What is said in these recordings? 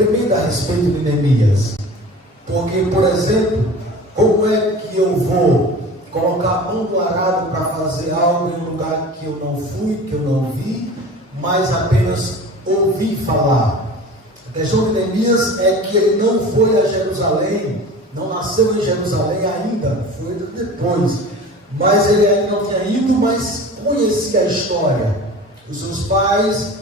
tremenda a respeito de Neemias. Porque, por exemplo, como é que eu vou colocar a mão do arado para fazer algo em um lugar que eu não fui, que eu não vi, mas apenas ouvi falar? A questão de Neemias é que ele não foi a Jerusalém, não nasceu em Jerusalém ainda, foi depois, mas ele ainda não tinha ido, mas conhecia a história. Os seus pais,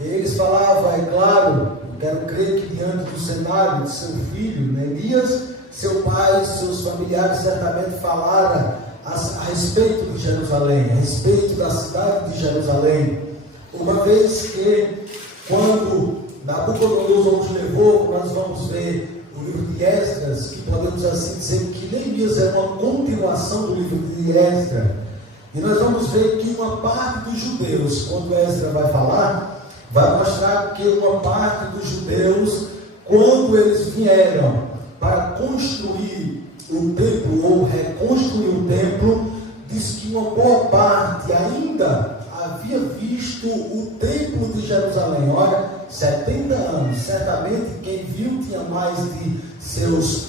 eles falavam, é claro, eu quero crer que diante do cenário de seu filho, Neemias, seu pai, seus familiares certamente falaram a respeito de Jerusalém, a respeito da cidade de Jerusalém. Uma vez que, quando Nabucodonosor nos levou, nós vamos ver o livro de Esdras, que podemos assim dizer que Neemias é uma continuação do livro de Esdras. E nós vamos ver que uma parte dos judeus, quando Esdras vai falar, vai mostrar que uma parte dos judeus, quando eles vieram para construir o templo ou reconstruir o templo, diz que uma boa parte ainda havia visto o templo de Jerusalém. Olha, 70 anos, certamente quem viu tinha mais de seus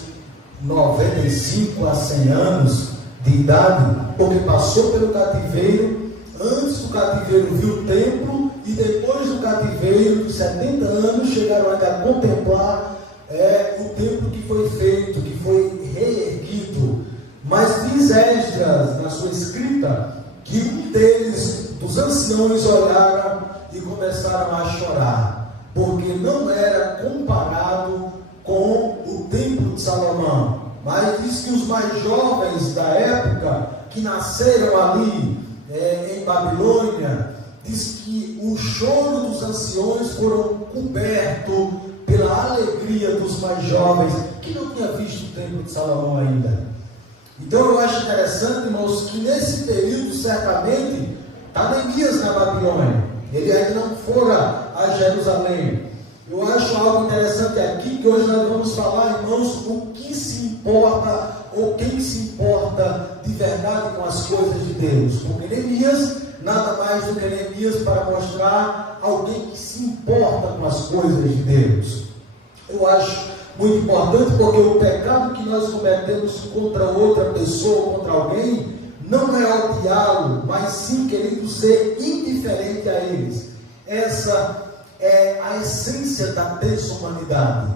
95 a 100 anos de idade, porque passou pelo cativeiro. Antes do cativeiro viu o templo, e depois do cativeiro, de 70 anos, chegaram até a contemplar o templo que foi feito, que foi reerguido. Mas diz Esdras, na sua escrita, que um deles, dos anciões, olharam e começaram a chorar, porque não era comparado com o templo de Salomão. Mas diz que os mais jovens da época, que nasceram ali em Babilônia, diz que o choro dos anciões foram cobertos pela alegria dos mais jovens, que não tinha visto o templo de Salomão ainda. Então eu acho interessante, irmãos, que nesse período, certamente, está Neemias na Babilônia. Ele ainda não fora a Jerusalém. Eu acho algo interessante aqui, que hoje nós vamos falar, irmãos, o que se importa, ou quem se importa de verdade com as coisas de Deus. Porque Neemias, nada mais do que Neemias para mostrar alguém que se importa com as coisas de Deus. Eu acho muito importante, porque o pecado que nós cometemos contra outra pessoa, contra alguém, não é odiá-lo, mas sim, querido, ser indiferente a eles. Essa é a essência da desumanidade.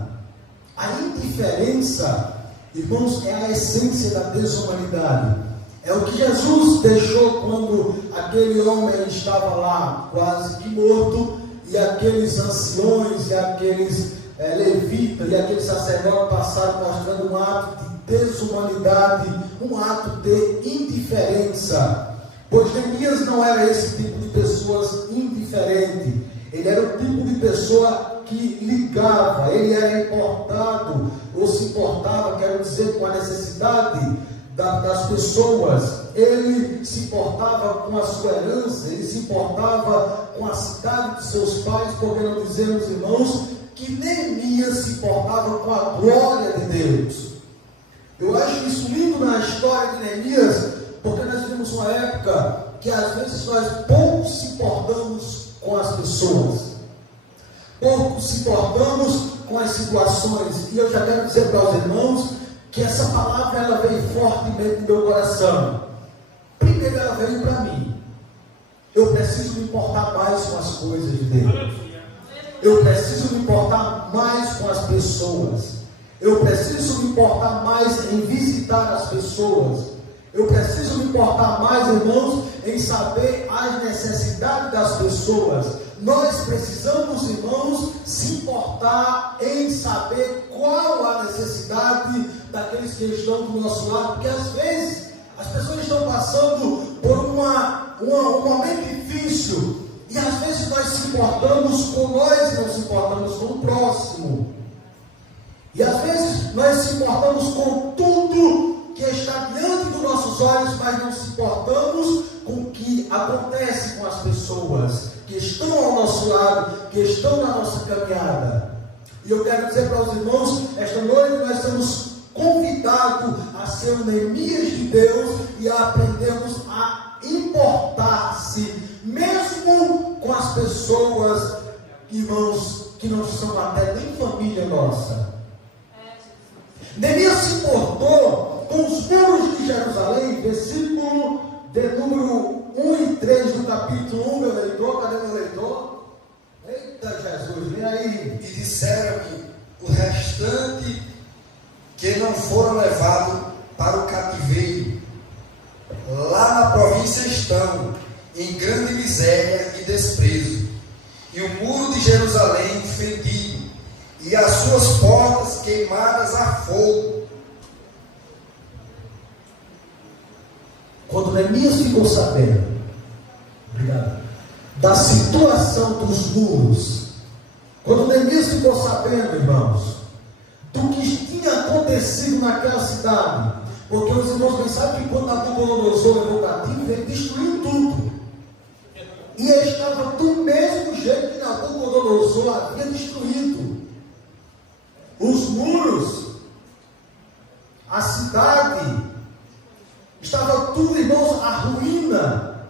A indiferença, irmãos, é a essência da desumanidade. É o que Jesus deixou quando aquele homem estava lá, quase que morto, e aqueles anciões, e aqueles levitas, e aqueles sacerdotes passaram mostrando um ato de desumanidade, um ato de indiferença. Pois Neemias não era esse tipo de pessoas indiferente. Ele era o tipo de pessoa que ligava, ele era importado, ou se importava, quero dizer, com a necessidade das pessoas. Ele se importava com a sua herança, ele se importava com a cidade de seus pais, porque não dizemos, irmãos, que Neemias se importava com a glória de Deus. Eu acho isso lindo na história de Neemias, porque nós vivemos uma época que às vezes nós pouco se importamos com as pessoas, pouco se importamos com as situações. E eu já quero dizer para os irmãos que essa palavra ela veio fortemente no meu coração. Primeiro ela veio para mim. Eu preciso me importar mais com as coisas de Deus. Eu preciso me importar mais com as pessoas. Eu preciso me importar mais em visitar as pessoas. Eu preciso me importar mais, irmãos, em saber as necessidades das pessoas. Nós precisamos, irmãos, se importar em saber qual a necessidade daqueles que estão do nosso lado, porque às vezes as pessoas estão passando por um momento difícil, e às vezes nós se importamos com nós, não se importamos com o próximo. E às vezes nós se importamos com tudo que está diante dos nossos olhos, mas não se importamos com o que acontece com as pessoas que estão ao nosso lado, que estão na nossa caminhada. E eu quero dizer para os irmãos, esta noite nós somos convidados a ser um Neemias de Deus e a aprendermos a importar-se, mesmo com as pessoas, irmãos, que não são até nem família nossa. Neemias se importou com os muros de Jerusalém, versículo de número 1 e 3 do capítulo 1, meu leitor. Cadê meu leitor? Eita Jesus, vem aí. E disseram-me o restante que não foram levados para o cativeiro. Lá na província estão, em grande miséria e desprezo, e o muro de Jerusalém fendido, e as suas portas queimadas a fogo. Quando Neemias ficou sabendo, da situação dos muros, quando Neemias ficou sabendo, irmãos, do que tinha acontecido naquela cidade, porque os irmãos bem sabem que quando Nabucodonosor levou cativo, ele destruiu tudo, e ele estava do mesmo jeito que Nabucodonosor havia destruído os muros, a cidade, estava tudo, irmãos, a ruína.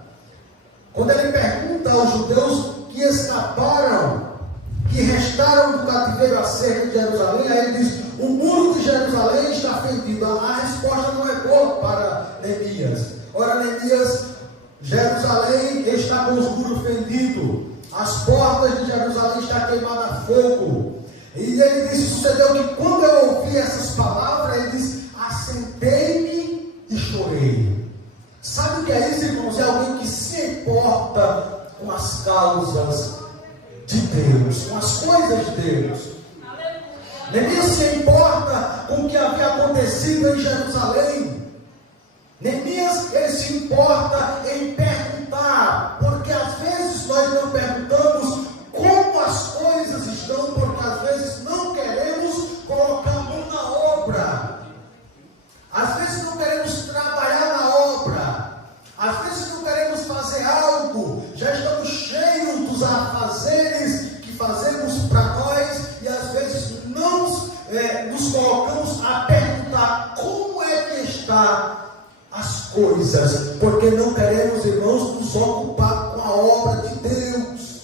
Quando ele pergunta aos judeus que escaparam, que restaram do cativeiro acerca de Jerusalém, aí ele diz: o muro de Jerusalém está fendido. A resposta não é boa para Neemias. Ora, Neemias, Jerusalém está com os muros fendidos, as portas de Jerusalém estão queimadas a fogo. E ele diz: sucedeu que quando eu ouvi essas palavras, ele diz: assentei-me e chorei. Sabe o que é isso, irmãos? É alguém que se importa com as causas de Deus, com as coisas de Deus. Neemias se importa com o que havia acontecido em Jerusalém. Neemias, ele se importa em perguntar, porque às vezes nós não perguntamos como as coisas estão, porque às vezes não queremos colocar a mão na obra, às vezes não queremos trabalhar na obra, às vezes não queremos fazer algo, já estamos cheios dos afazeres que fazemos para nós, e às vezes não nos colocamos a perguntar como é que está as coisas, porque não queremos, irmãos, nos ocupar com a obra de Deus.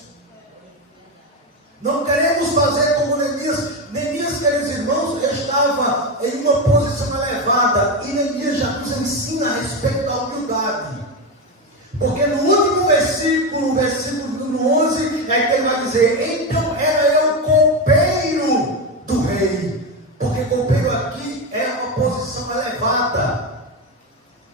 Não queremos fazer como Neemias. Neemias, queridos irmãos, estava em uma posição elevada, e Neemias já nos ensina a respeito da humildade, porque no último versículo, versículo número 11, é que ele vai dizer: então era eu copeiro do rei, porque copeiro aqui é uma posição elevada.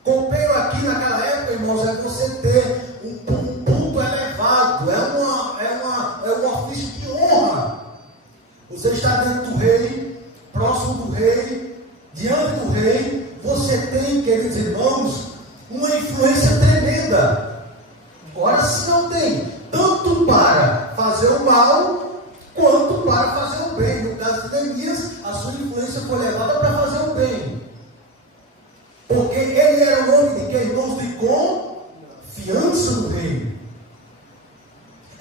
Copeiro aqui naquela época, irmãos, é você ter um ponto elevado, é um ofício de honra. Você está dentro do rei, próximo do rei, diante do rei, você tem, queridos irmãos, uma influência tremenda. Agora, se não tem, tanto para fazer o mal, quanto para fazer o bem. No caso de Neemias, a sua influência foi levada para fazer o bem, porque ele era um homem de que, irmãos, de confiança no rei.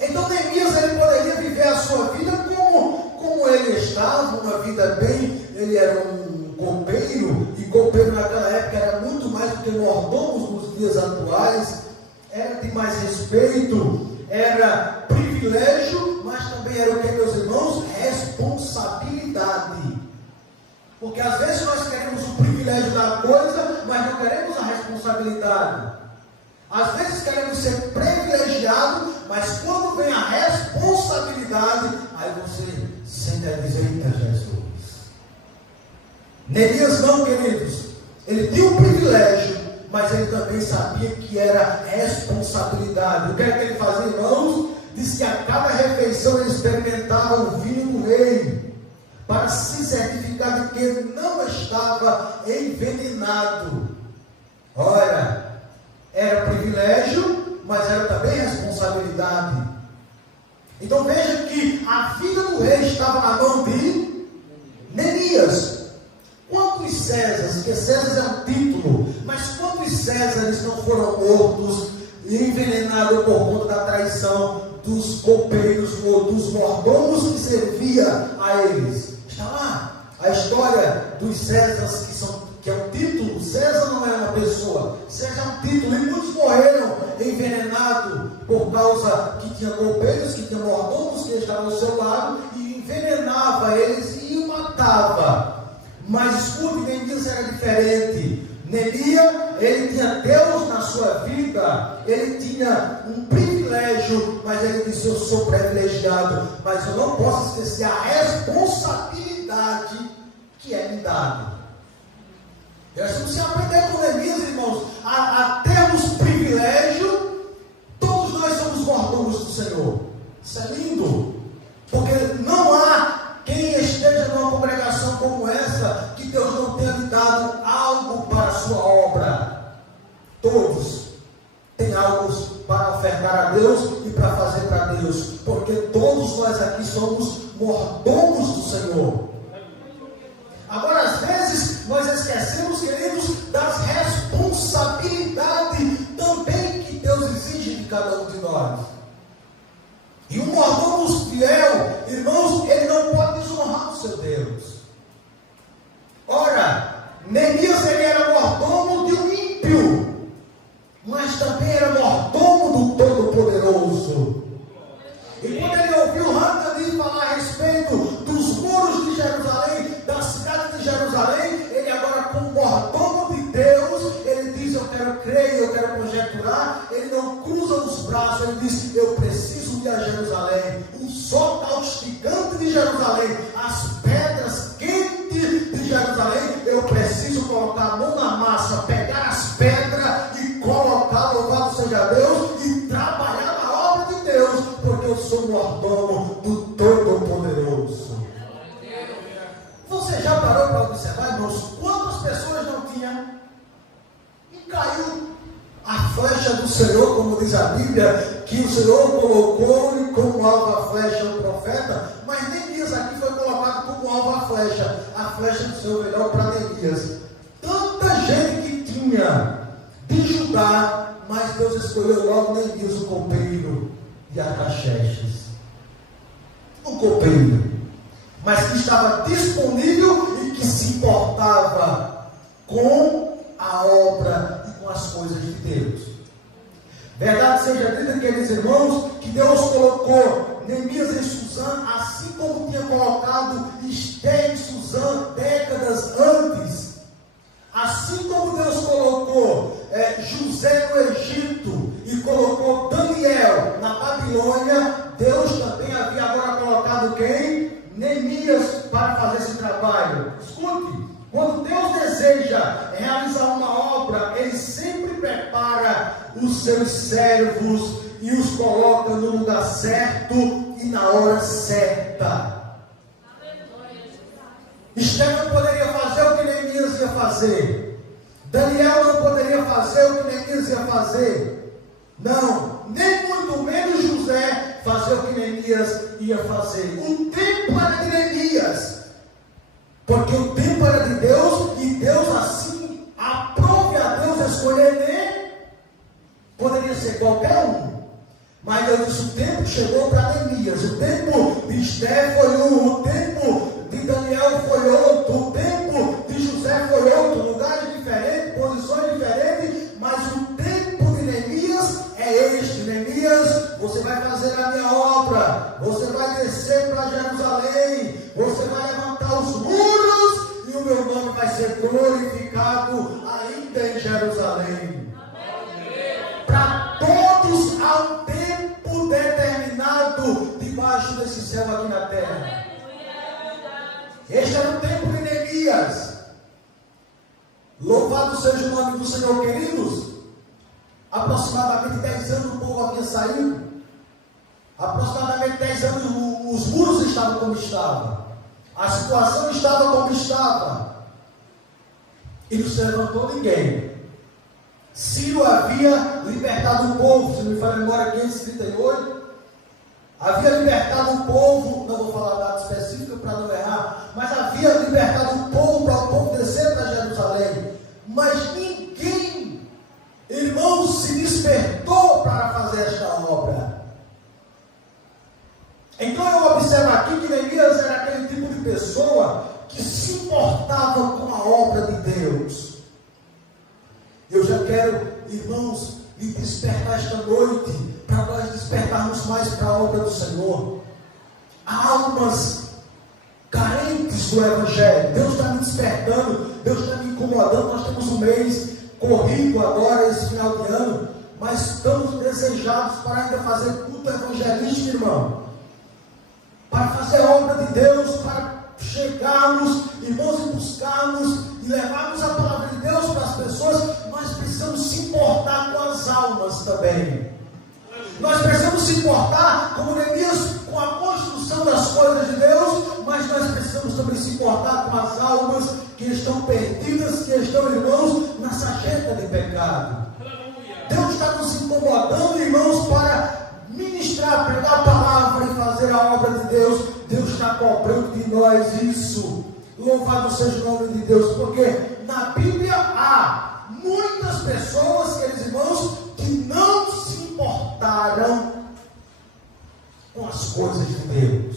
Então Neemias, ele poderia viver a sua vida como ele estava, uma vida bem. Ele era um copeiro, e copeiro naquela época era muito mais do que mordomos nos dias atuais, era de mais respeito, era privilégio, mas também era o que, meus irmãos? Responsabilidade. Porque às vezes nós queremos o privilégio da coisa, mas não queremos a responsabilidade. Às vezes queremos ser privilegiado, mas quando vem a responsabilidade, aí você sente a dizer: eita Jesus. Neemias não, queridos, ele tinha um privilégio, mas ele também sabia que era responsabilidade. O que é que ele fazia, irmãos? Diz que a cada refeição ele experimentava o vinho do rei, para se certificar de que não estava envenenado. Ora, era privilégio, mas era também responsabilidade. Então veja que a vida do rei estava na mão de Neemias. Quantos Césares, que César é um título, mas quantos Césares não foram mortos e envenenados por conta da traição dos copeiros ou dos mordomos que servia a eles? Está lá a história dos Césares, que é um título. César não é uma pessoa, César é um título, e muitos morreram envenenados por causa que tinha copeiros, que tinha mordomos que estavam ao seu lado e envenenava eles, e diferente. Neemias, ele tinha Deus na sua vida, ele tinha um privilégio, mas ele disse: eu sou privilegiado, mas eu não posso esquecer a responsabilidade que é me dada. E se você aprender com Neemias, irmãos, a termos privilégio, todos nós somos mordomos do Senhor. Isso é lindo, porque não há quem esteja numa congregação como essa que Deus não tenha lhe dado algo para a sua obra. Todos têm algo para ofertar a Deus e para fazer para Deus, porque todos nós aqui somos mordomos do Senhor. Agora, às vezes, nós esquecemos, queridos, das responsabilidades também que Deus exige de cada um de nós. E um mordomo fiel, irmãos, ele não pode desonrar o seu Deus. Ora, Neemias, ele era mordomo de um ímpio, mas também era mordomo do Todo-Poderoso. E quando ele ouviu Hanani falar a respeito dos muros de Jerusalém, da cidade de Jerusalém, ele agora, como mordomo de Deus, ele diz: eu quero crer, eu quero conjecturar. Ele não cruza os braços, ele diz: eu preciso ir a Jerusalém. O sol causticante de Jerusalém, as pedras quentes de Jerusalém, eu preciso colocar a mão na massa, pegar as pedras e colocar, louvado seja Deus, e trabalhar na obra de Deus, porque eu sou mordomo do Todo-Poderoso. Você já parou para observar, irmãos, quantas pessoas não tinham? E caiu a flecha do Senhor, como diz a Bíblia, que o Senhor colocou-lhe como alvo a flecha o profeta, mas Neemias aqui foi colocado como alvo a flecha do Senhor melhor para Neemias. Tanta gente que tinha de Judá, mas Deus escolheu logo Neemias, o copeiro de Artaxerxes. O copeiro, mas que estava disponível e que se importava com a obra e com as coisas de Deus. Verdade seja dita, queridos irmãos, que Deus colocou Neemias em Suzã, assim como tinha colocado Esther em Suzã décadas antes. Assim como Deus colocou José no Egito e colocou Daniel na Babilônia, Deus também havia agora colocado quem? Neemias para fazer esse trabalho. Escute, quando Deus deseja realizar uma obra, Ele sempre prepara os seus servos e os coloca no lugar certo e na hora certa. Esther não poderia fazer o que Neemias ia fazer. Daniel não poderia fazer o que Neemias ia fazer. Não, nem muito menos José fazer o que Neemias ia fazer. O tempo era de Neemias, porque o tempo era de Deus, e Deus assim aprove a Deus escolher ele. Poderia ser qualquer um, mas Deus disse: o tempo chegou para Neemias. O tempo de Esther foi um, o tempo de Daniel foi outro, o tempo de José foi outro, lugares diferentes, posições diferentes, mas o tempo de Neemias é este. Neemias, você vai fazer a minha obra, você vai descer para Jerusalém, você vai levantar os muros e o meu nome vai ser glorificado ainda em Jerusalém. Para todos há um tempo determinado debaixo desse céu aqui na terra. Este era o tempo de Neemias. Louvado seja o nome do Senhor, queridos. Aproximadamente 10 anos o povo havia saído. Aproximadamente 10 anos os muros estavam como estavam. A situação estava como estava. E não se levantou ninguém. Ciro havia libertado o povo, se não me falha a memória, 538. Havia libertado o povo, não vou falar data específica para não errar, mas havia libertado o povo para o povo descer para Jerusalém. Mas ninguém, irmãos, se despertou para fazer esta obra. Então eu observo aqui que Neemias era aquele tipo de pessoa que se importava com a obra de Deus. Eu já quero, irmãos, lhe despertar esta noite, para nós despertarmos mais para a obra do Senhor. Há almas carentes carentes do Evangelho. Deus está me despertando, Deus está me incomodando. Nós temos um mês corrido agora, esse final de ano, mas estamos desejados para ainda fazer culto evangelístico, irmão. Para fazer a obra de Deus, para chegarmos, irmãos, e buscarmos e levarmos a palavra de Deus para as pessoas. Nós precisamos se importar com as almas também. Nós precisamos se importar, como Neemias, com a construção das coisas de Deus, mas nós precisamos também se importar com as almas que estão perdidas, que estão, irmãos, na sarjeta de pecado. Deus está nos incomodando, irmãos, para ministrar, pregar a palavra e fazer a obra de Deus. Deus está cobrando de nós isso. Louvado seja o nome de Deus, porque na Bíblia há muitas pessoas, queridos irmãos, que não se importaram com as coisas de Deus.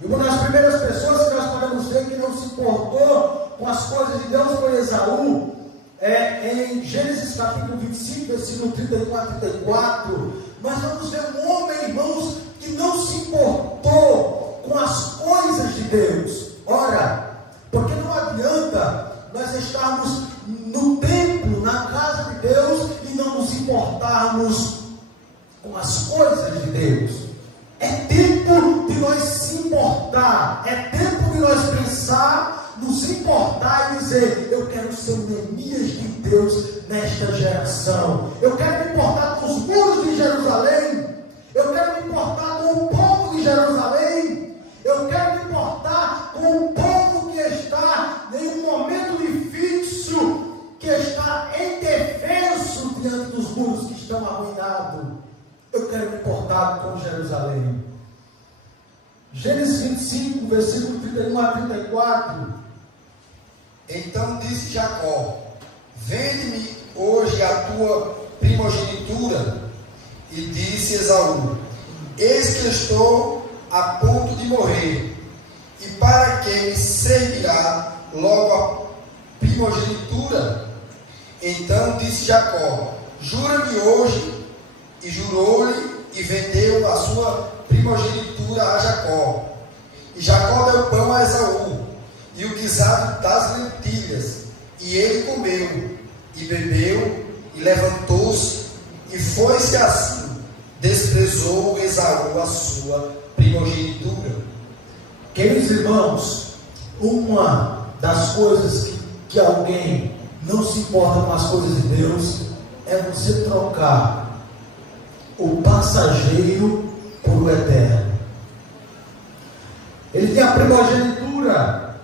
E uma das primeiras pessoas que nós podemos ver que não se importou com as coisas de Deus foi Esaú. Em Gênesis capítulo 25, versículo 34 e 34, nós vamos ver um homem, irmãos, que não se importou com as coisas de Deus. Ora, porque não adianta nós estarmos no templo, na casa de Deus, e não nos importarmos com as coisas de Deus. É tempo de nós se importar, é tempo de nós pensar, nos importar e dizer: eu quero ser o Neemias de Deus nesta geração. Eu quero me importar com os muros de Jerusalém. Eu quero me importar com o povo de Jerusalém. Eu quero me importar com o povo que está em um momento difícil, que está indefeso diante dos muros que estão arruinados. Eu quero me importar com Jerusalém. Gênesis 25, versículo 31 a 34. Então disse Jacó: vende-me hoje a tua primogenitura. E disse Esaú: eis que estou a ponto de morrer, e para que me servirá logo a primogenitura? Então disse Jacó: jura-me hoje. E jurou-lhe, e vendeu a sua primogenitura a Jacó. E Jacó deu pão a Esaú, e o guisado das lentilhas, e ele comeu, e bebeu, e levantou-se, e foi-se assim. Desprezou Esaú a sua primogenitura. Queridos irmãos, uma das coisas que alguém não se importa com as coisas de Deus é você trocar o passageiro por o eterno. Ele tem a primogenitura,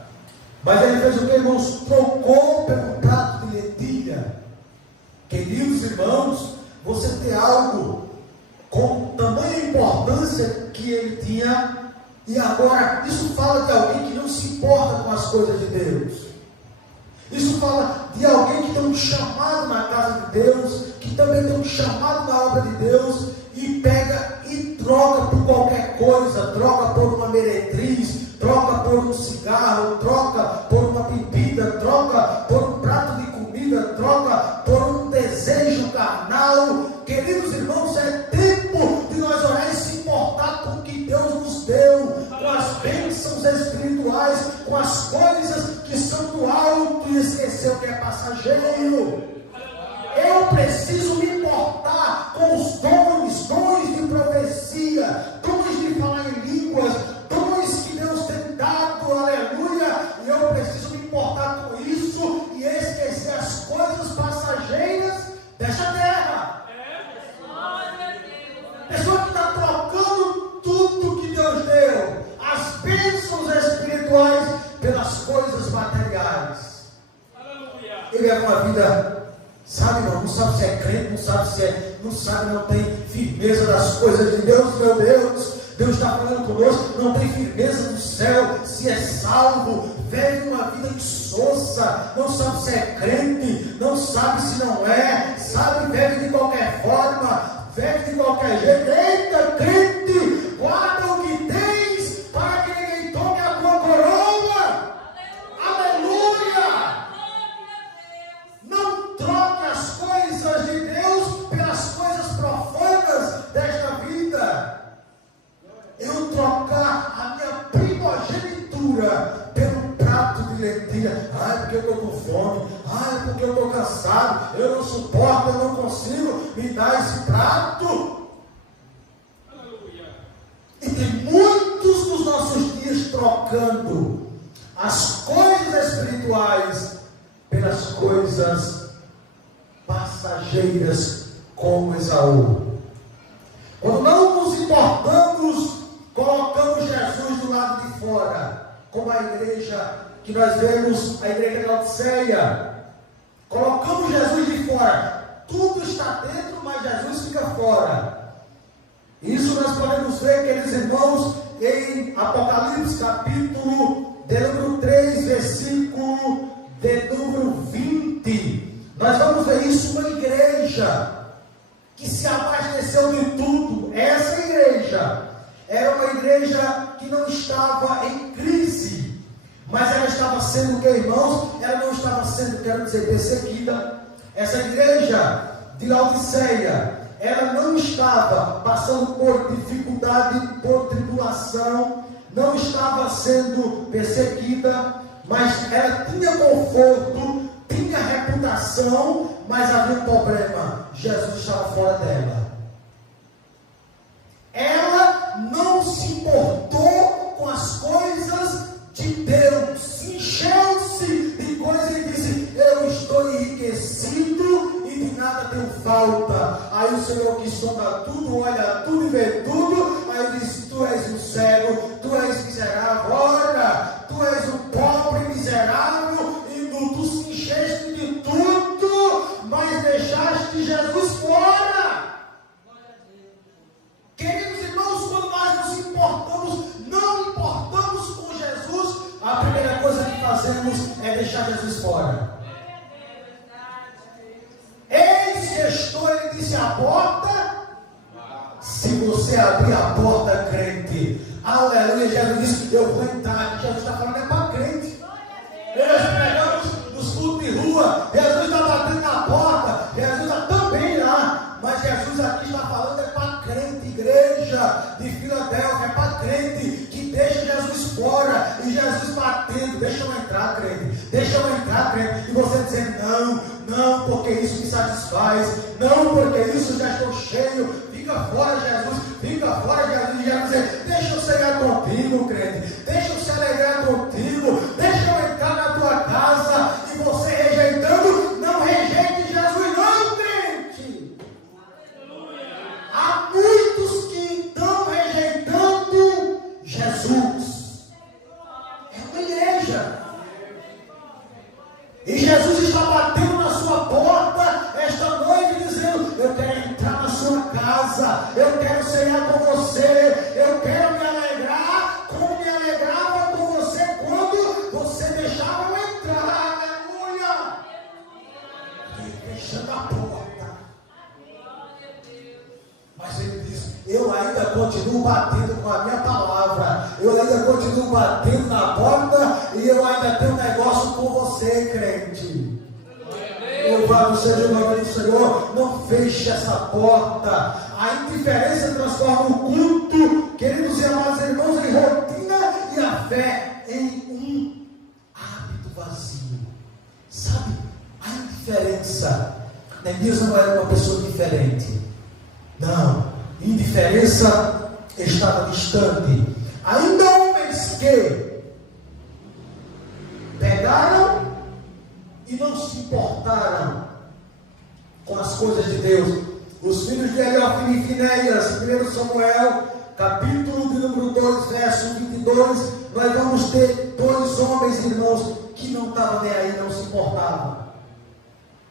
mas ele fez o que, irmãos? Trocou pelo prato de lentilha. Queridos irmãos, você tem algo com tamanha importância que ele tinha, e agora isso fala de alguém que não se importa com as coisas de Deus. Isso fala de alguém que tem um chamado na casa de Deus, que também tem um chamado na obra de Deus, e pega e troca por qualquer coisa, troca por uma meretriz, troca por um cigarro, troca por uma bebida, troca por um prato de comida, troca por um desejo carnal. Queridos irmãos, é tempo de nós orar e se importar com o que Deus nos deu, com as bênçãos espirituais, com as coisas que são do alto, e esquecer o que é passageiro. Eu preciso me importar com os dons de profecia, dons de falar em línguas, dons que Deus tem dado, aleluia, e eu preciso me importar com isso e esquecer as coisas passageiras desta terra. Pessoa que está trocando tudo que Deus deu, as bênçãos espirituais, pelas coisas materiais. Ele é uma vida, sabe, não sabe se é crente, não sabe, não tem firmeza das coisas de Deus. Meu Deus, Deus está falando conosco, não tem firmeza do céu, se é salvo, vive uma vida insossa, não sabe se é crente, não sabe se não é, sabe, vive de qualquer forma, vive de qualquer jeito. Eita, crente, guarda o que tens, para que ninguém tome a tua coroa. Aleluia! Não troque as coisas de Deus pelas coisas profanas desta vida. Eu trocar a minha primogenitura crente diga, porque eu estou com fome, porque eu estou cansado, eu não suporto, eu não consigo me dar esse prato. E tem muitos dos nossos dias trocando as coisas espirituais pelas coisas passageiras, como Esaú. Quando não nos importamos, colocamos Jesus do lado de fora, como a igreja que nós vemos, a igreja de Laodiceia. Colocamos Jesus de fora. Tudo está dentro, mas Jesus fica fora. Isso nós podemos ver, queridos irmãos, em Apocalipse, capítulo de número 3, versículo de número 20. Nós vamos ver isso uma igreja que se abasteceu de tudo. Essa igreja era uma igreja que não estava em crise, mas ela estava sendo, que irmãos? Ela não estava sendo, quero dizer, perseguida. Essa igreja de Laodiceia, ela não estava passando por dificuldade, por tribulação, não estava sendo perseguida, mas ela tinha conforto, tinha reputação, mas havia um problema: Jesus estava fora dela. Ela não se importou com as coisas de Deus, encheu-se de coisas e disse: eu estou enriquecido e de nada tenho falta. Aí o Senhor, que sonda tudo, olha tudo e vê tudo, aí disse: tu és um cego, tu és miserável, ora, tu és um pobre miserável, e tu se encheste de tudo, mas deixaste Jesus fora. Queridos irmãos, quando nós nos importamos, não importamos com Jesus, a primeira coisa que fazemos é deixar Jesus fora. Eis que estou, ele disse, a porta. Se você abrir a porta, crente, aleluia, Jesus disse: eu vou entrar. Jesus está falando é para crente. Nós pegamos nos cultos de rua, Jesus está batendo na porta, Jesus está também lá, mas Jesus aqui está falando é para crente, igreja de Filadélfia, é para crente que deixa Jesus fora, e Jesus batendo: deixa eu entrar, crente, deixa eu entrar, crente, e você dizendo: não, porque isso me satisfaz, não, porque isso já estou cheio, fica fora, Jesus, fica fora, Jesus. E Jesus diz: deixa eu cegar contigo, crente, deixa eu se alegrar contigo, deixa eu entrar na tua casa, e você rejeitando, não rejeite Jesus, não, crente. Há muitos que estão rejeitando Jesus. É uma igreja. E Jesus está batendo na sua porta esta noite, dizendo: eu quero entrar na sua casa, eu quero cear com você, eu quero me alegrar como me alegrava com você quando você deixava eu entrar. Aleluia! E fechando a porta. Mas ele diz: eu ainda continuo batendo com a minha palavra, eu ainda continuo batendo na porta, e eu ainda tenho um negócio com você, crente. Louvado seja o nome do Senhor. Não feche essa porta. A indiferença transforma o culto, queridos e amados irmãos, em rotina, e a fé em um hábito vazio. Sabe, a indiferença, Neemias não era uma pessoa diferente. Não, indiferença estava distante. Ainda homens que pegaram e não se importaram com as coisas de Deus. Os filhos de Eliofim e Finéias, 1 Samuel, capítulo de número 2, verso 22, nós vamos ter dois homens, irmãos, que não estavam nem aí, não se importavam.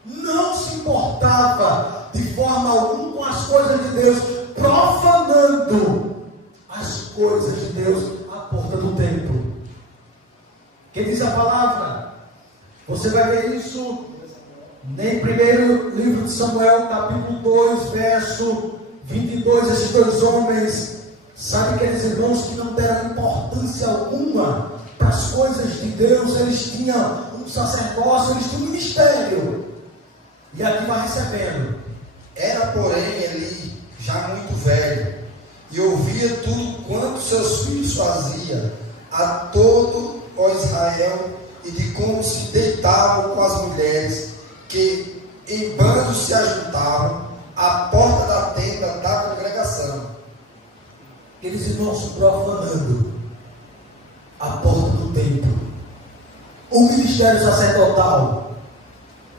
Não se importava de forma alguma com as coisas de Deus, profanando as coisas de Deus à porta do templo. Quem diz a palavra? Você vai ver isso em primeiro livro de Samuel, capítulo 2, verso 22. Esses dois homens, sabe, aqueles irmãos que não deram importância alguma para as coisas de Deus. Eles tinham um sacerdócio, eles tinham um ministério, e aqui vai recebendo. Era, porém, Eli já muito velho, e ouvia tudo quanto seus filhos faziam a todo o Israel, e de como se deitavam com as mulheres que em bandos se ajuntavam à porta da tenda da congregação. Aqueles irmãos profanando a porta do templo, o ministério sacerdotal,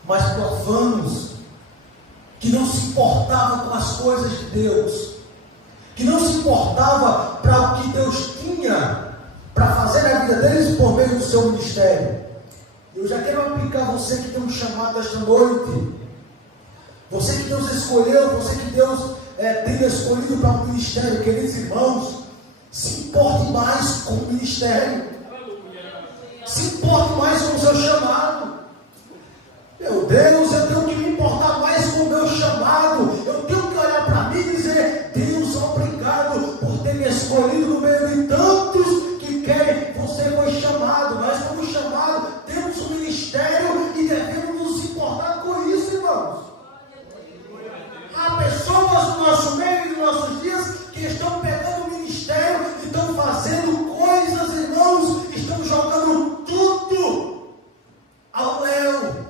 mas profanos que não se importavam com as coisas de Deus, que não se importava para o que Deus tinha para fazer na vida deles por meio do seu ministério. Eu já quero aplicar você que tem um chamado esta noite, você que Deus escolheu, você que Deus tem escolhido para o ministério. Queridos irmãos, se importe mais com o ministério, se importe mais com o seu chamado. Meu Deus, eu tenho que me importar mais com o meu chamado. Eu tenho que olhar para mim e dizer: Deus, obrigado por ter me escolhido no meio de tantos que querem. Você foi chamado, nós fomos chamados, temos um ministério e devemos nos importar com isso, irmãos. Há pessoas no nosso meio e nos nossos dias que estão pegando o ministério e estão fazendo coisas, irmãos, estão jogando tudo ao léu,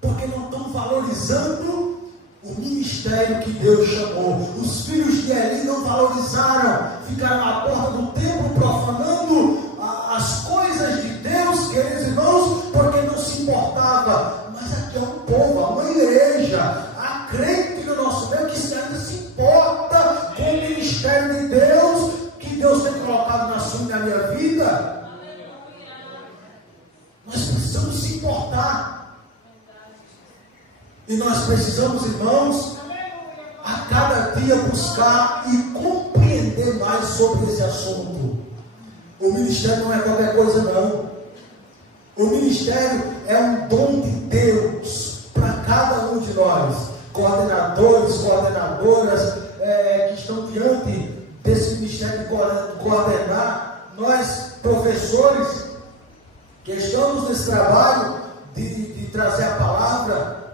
porque não estão valorizando o ministério que Deus chamou. Os filhos de Eli não valorizaram, ficaram na porta do templo profanando as coisas de Deus, queridos irmãos, porque não se importava. Mas aqui é um povo, há uma igreja, há crente no nosso meio que ainda se importa com o ministério de Deus, que Deus tem colocado na sua e na minha vida. Nós precisamos se importar. E nós precisamos, irmãos, a cada dia buscar e compreender mais sobre esse assunto. O ministério não é qualquer coisa, não. O ministério é um dom de Deus para cada um de nós, coordenadores, coordenadoras, que estão diante desse ministério de coordenar. Nós, professores, que estamos nesse trabalho de trazer a palavra,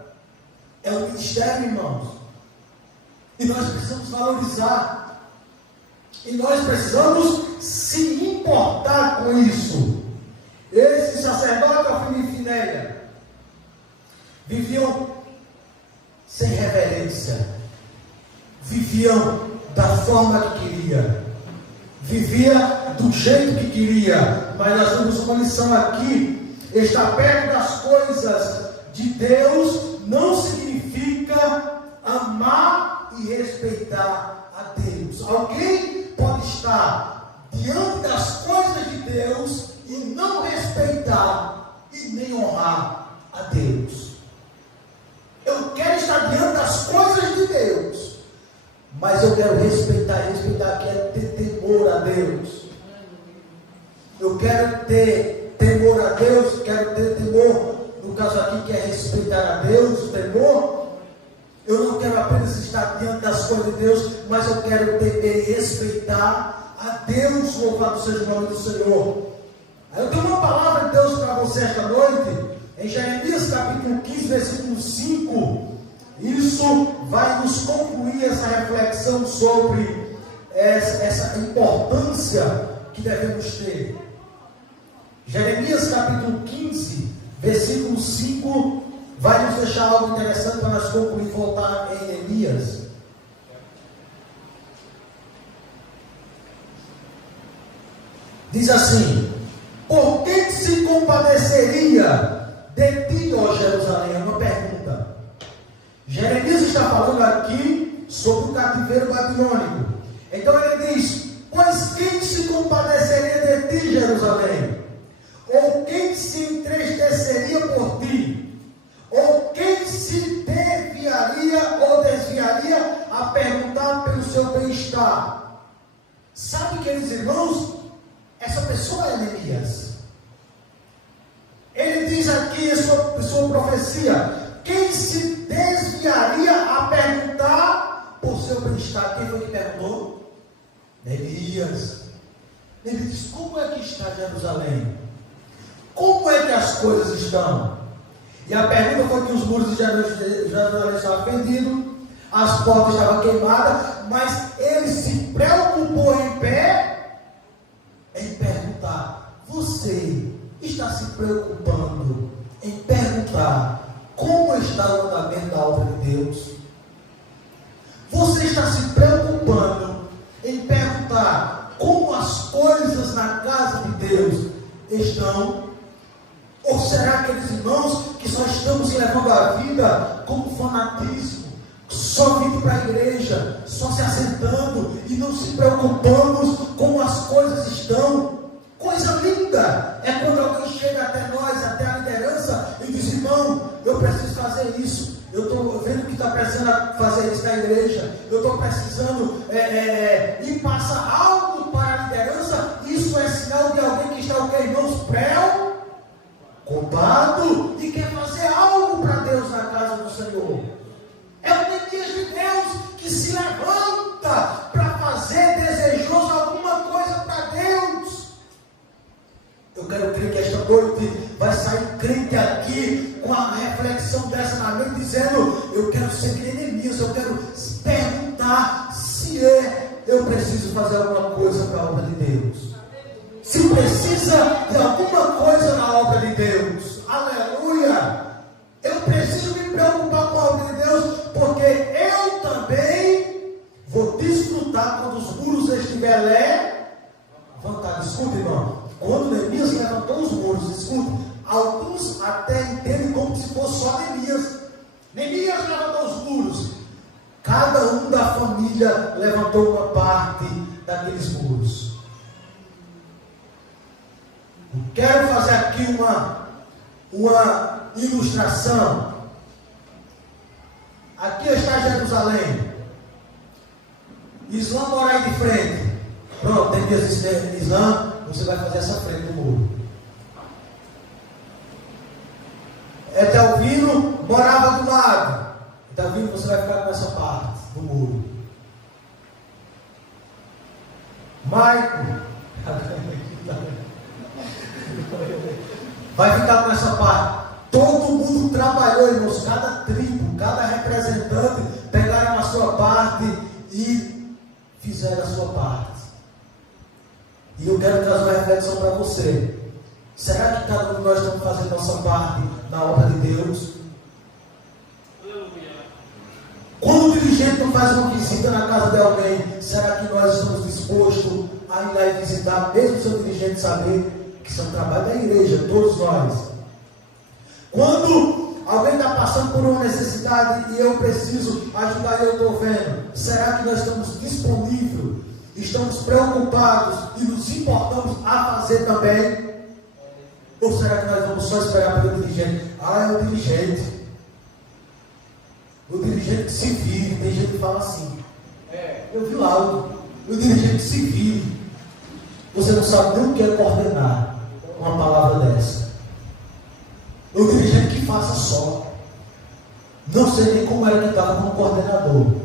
é um ministério, irmãos. E nós precisamos valorizar. E nós precisamos se importar com isso. Esse sacerdote, Ofni e Finéia, viviam sem reverência. Viviam da forma que queria. Vivia do jeito que queria. Mas nós temos uma lição aqui. Estar perto das coisas de Deus não significa amar e respeitar a Deus. Alguém pode estar diante das coisas de Deus e não respeitar e nem honrar a Deus. Eu quero estar diante das coisas de Deus, mas eu quero respeitar quero ter temor a Deus. Eu quero ter temor a Deus, quero ter temor, no caso aqui que é respeitar a Deus, o temor. Eu não quero apenas estar diante das coisas de Deus, mas eu quero temer e respeitar a Deus. Louvado seja o nome do Senhor. Eu tenho uma palavra de Deus para você esta noite, em Jeremias capítulo 15, versículo 5. Isso vai nos concluir essa reflexão sobre essa importância que devemos ter. Jeremias capítulo 15, versículo 5, vai nos deixar algo interessante para nós concluir e voltar em Neemias. Diz assim: por que se compadeceria de ti, ó Jerusalém? É uma pergunta. Jeremias está falando aqui sobre o cativeiro babilônico. Então ele diz: pois quem se compadeceria de ti, Jerusalém? Ou quem se entristeceria por ti? Ou quem se desviaria a perguntar pelo seu bem-estar? Sabe, queridos irmãos, essa pessoa é Neemias. Ele diz aqui em sua profecia: quem se desviaria a perguntar por seu bem-estar? Quem foi que perguntou? Neemias. Ele diz: como é que está Jerusalém? Como é que as coisas estão? E a pergunta foi que os muros de Jerusalém estavam fendidos, as portas estavam queimadas, mas ele se preocupou em pé em perguntar: você está se preocupando em perguntar como está o andamento da obra de Deus? Você está se preocupando em perguntar como as coisas na casa de Deus estão? Ou será aqueles irmãos que só estamos levando a vida como fanatismo, só vindo para a igreja, só se assentando e não se preocupamos como as coisas estão? Coisa linda é quando alguém chega até nós, até a liderança, e diz: irmão, eu preciso fazer isso. Eu estou vendo que está precisando fazer isso na igreja. Eu estou precisando e passa algo para a liderança. Isso é sinal de alguém que está, irmãos, preocupado e quer fazer algo para Deus na casa do Senhor. É o Neemias de Deus que se levanta para fazer desejoso alguma coisa para Deus. Eu quero crer que esta noite vai sair crente aqui com a reflexão dessa na mente, dizendo: eu quero ser que nem Neemias, eu quero perguntar se eu preciso fazer alguma coisa para a obra de Deus. Se precisa de alguma coisa na obra de Deus, aleluia! Eu preciso me preocupar com a obra de Deus, porque eu também vou desfrutar quando os muros estiverem levantados. Escuta, irmão. Quando Neemias levantou os muros, escuta, alguns até entendem como se fosse só Neemias. Neemias levantou os muros. Cada um da família levantou uma parte daqueles muros. Quero fazer aqui uma ilustração. Aqui está Jerusalém. Islã mora aí de frente. Pronto, Neemias disse: Islã, você vai fazer essa frente do muro. Etelvino morava do lado. Etelvino, você vai ficar com essa parte do muro. Maico vai ficar com essa parte. Todo mundo trabalhou, irmãos. Cada tribo, cada representante pegaram a sua parte e fizeram a sua parte. E eu quero trazer uma reflexão para você. Será que cada um de nós estamos fazendo nossa parte na obra de Deus? Quando o dirigente não faz uma visita na casa de alguém, será que nós estamos dispostos a ir lá e visitar, mesmo se o dirigente saber que isso é um trabalho da igreja, todos nós? Quando alguém está passando por uma necessidade e eu preciso ajudar e eu estou vendo, será que nós estamos disponíveis? Estamos preocupados e nos importamos a fazer também? Ou será que nós vamos só esperar pelo dirigente? Ah, é o dirigente. O dirigente que se vire. Tem gente que fala assim. Eu vi algo. O dirigente que se vire. Você não sabe nem o que é coordenar uma palavra dessa. O dirigente que faça só. Não sei nem como era que estava como coordenador.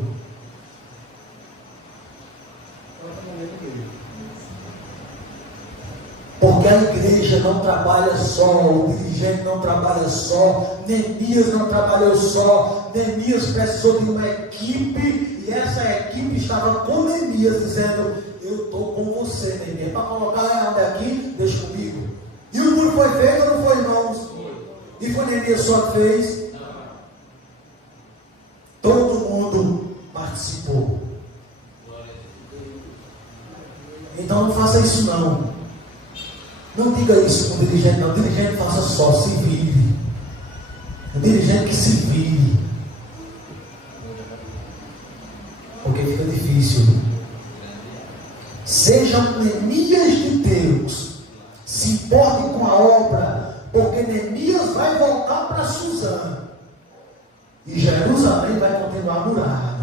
Porque a igreja não trabalha só, o dirigente não trabalha só, Neemias não trabalhou só, Neemias precisou de uma equipe, e essa equipe estava com Neemias, dizendo: eu estou com você, Neemias, para colocar onde aqui, deixa comigo. E o muro foi feito ou não foi, irmãos? E foi Neemias só que fez? Todo mundo participou. Então não faça isso não. Não diga isso com o dirigente, não. O dirigente faça só, se vire. O dirigente que se vire. Porque fica difícil. Sejam Neemias de Deus. Se importem com a obra. Porque Neemias vai voltar para Suzã. E Jerusalém vai continuar murada.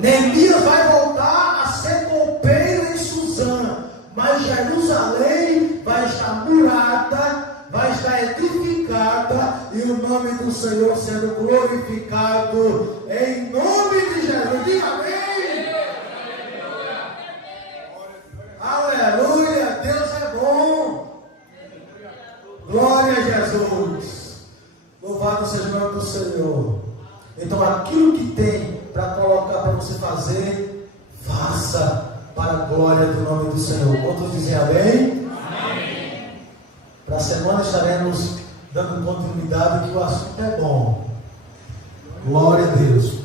Neemias vai voltar a ser copeiro em Suzã. Mas Jerusalém vai estar murada, vai estar edificada, e o nome do Senhor sendo glorificado em nome de Jesus. Diga amém. Aleluia, Deus é bom. Glória a Jesus. Louvado seja o nome do Senhor. Então aquilo que tem para colocar, para você fazer, faça para a glória do nome do Senhor. Outros dizem amém? Amém. Na semana estaremos dando continuidade, que o assunto é bom. Glória a Deus.